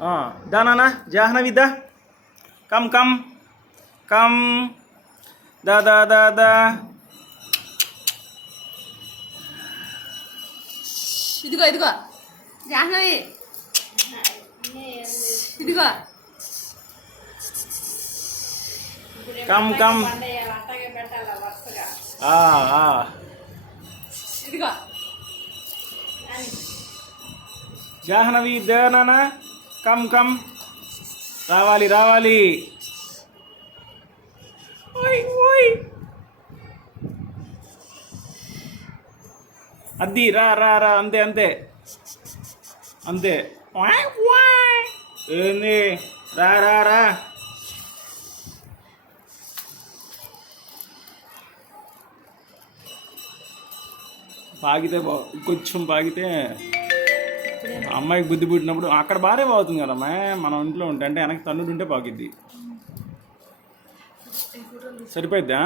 దా నాన్న జాహ్నవి దా come come come దా దా దా దా. ఇదిగో ఇదిగో జాహ్నవి ఇదిగో కమ్ కమ్ ఇదిగో జాహ్నవి దా నాన్న కమ్ కమ్ రావాలి రావాలి. ఓయ్ ఓయ్ అద్ది రా రా రా అంతే అంతే అంతే. ఏంది రా రా రా. పాగితే కొంచెం పాగితే అమ్మాయికి బుద్ధి పుట్టినప్పుడు అక్కడ బాగానే బాగుతుంది కదమ్మా. మనం ఇంట్లో ఉంటే అంటే వెనక్కి తన్నుడు ఉంటే పాకిద్ది. సరిపోయిద్దా?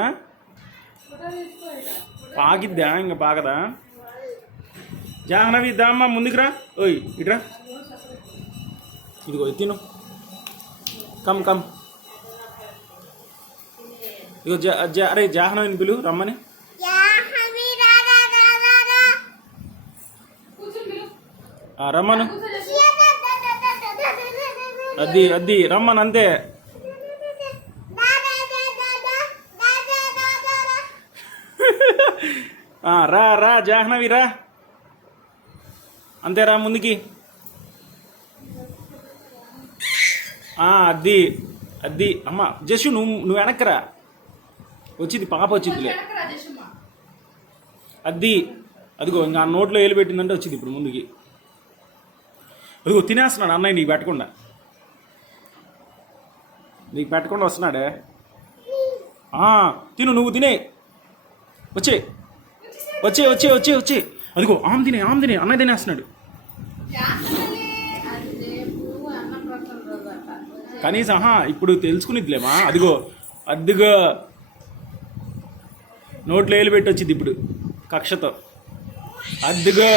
పాకిద్దా ఇంకా పాకదా? జాహ్నవి దామ్మా ముందుకు రా. ఓయ్ ఇట్రా ఇదిగో తిను. కమ్ కమ్ ఇగో అరే జాహ్నవిని పిలు రమ్మని. రమ్మను అద్ది అద్ది రమ్మను అంతే. రా రా జాహ్నవి రా అంతే రా ముందుకి. అద్ది అద్ది అమ్మ జస్సు నువ్వు వెనక్కరా వచ్చింది పాప వచ్చిందిలే. అద్ది అదిగో ఇంకా నోట్లో ఏలు పెట్టిందంటే వచ్చింది ఇప్పుడు ముందుకి. అదిగో తినేస్తున్నాడు అన్నయ్య నీకు పెట్టకుండా. నీకు పెట్టకుండా వస్తున్నాడే. తిను నువ్వు తినే వచ్చే వచ్చే వచ్చే వచ్చే వచ్చే. అదిగో ఆమె తినే అన్నయ్య తినేస్తున్నాడు. కనీసం ఇప్పుడు తెలుసుకునిద్దిలేమా. అదిగో అద్దుగో నోట్లో ఏలు పెట్టి వచ్చింది ఇప్పుడు కక్షతో. అద్దుగో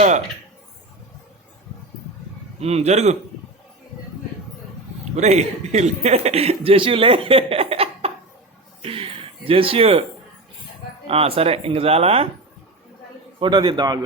జరుగు. ఒరేయ్ జస్సులే జస్సు. సరే ఇంక చాలా ఫోటో తీద్దాం.